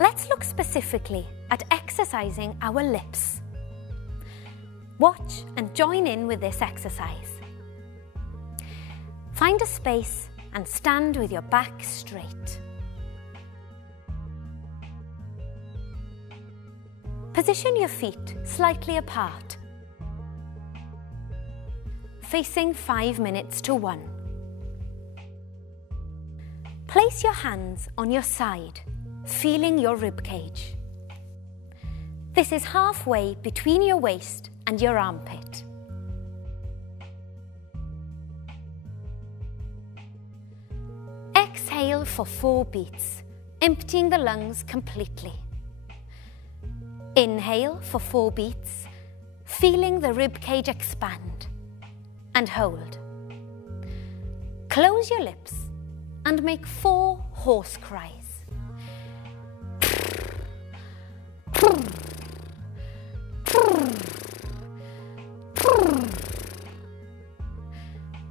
Let's look specifically at exercising our lips. Watch and join in with this exercise. Find a space and stand with your back straight. Position your feet slightly apart, facing 5 minutes to 1. Place your hands on your side, feeling your rib cage. This is halfway between your waist and your armpit. Exhale for 4 beats, emptying the lungs completely. Inhale for 4 beats, feeling the rib cage expand, and hold. Close your lips and make 4 horse cries.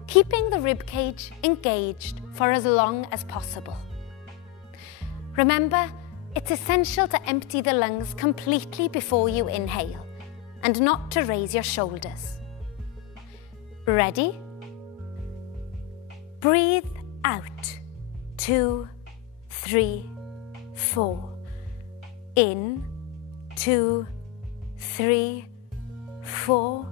Keeping the rib cage engaged for as long as possible. Remember, it's essential to empty the lungs completely before you inhale and not to raise your shoulders. Ready? Breathe out. 2, 3, 4. In. 2, 3, 4.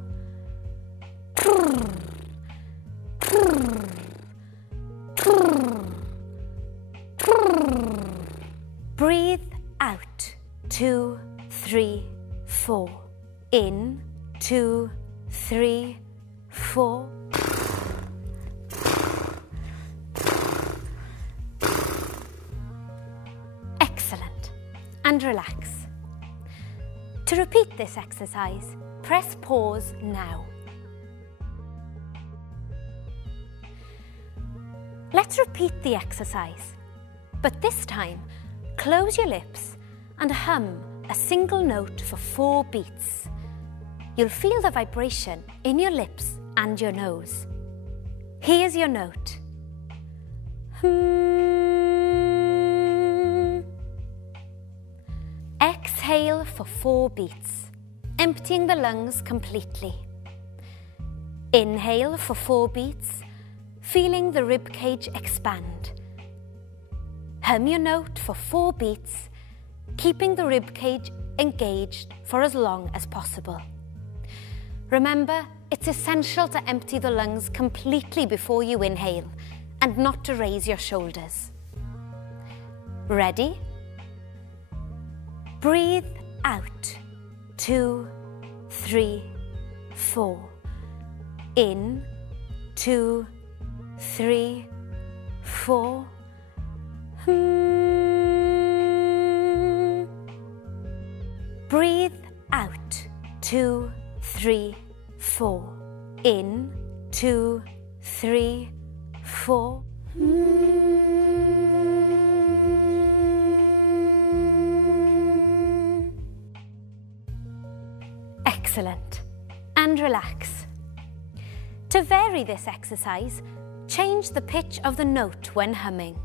Breathe out. 2, 3, 4. In. 2, 3, 4. Excellent. And relax. To repeat this exercise, press pause now. Let's repeat the exercise, but this time, close your lips and hum a single note for 4 beats. You'll feel the vibration in your lips and your nose. Here's your note. Exhale for 4 beats, emptying the lungs completely. Inhale for 4 beats, feeling the rib cage expand. Hum your note for 4 beats, keeping the rib cage engaged for as long as possible. Remember, it's essential to empty the lungs completely before you inhale and not to raise your shoulders. Ready? Breathe out. 2, 3, 4. In. 2, 3, 4. Breathe out. 2, 3, 4. In. 2, 3, 4. Excellent. And relax. To vary this exercise, change the pitch of the note when humming.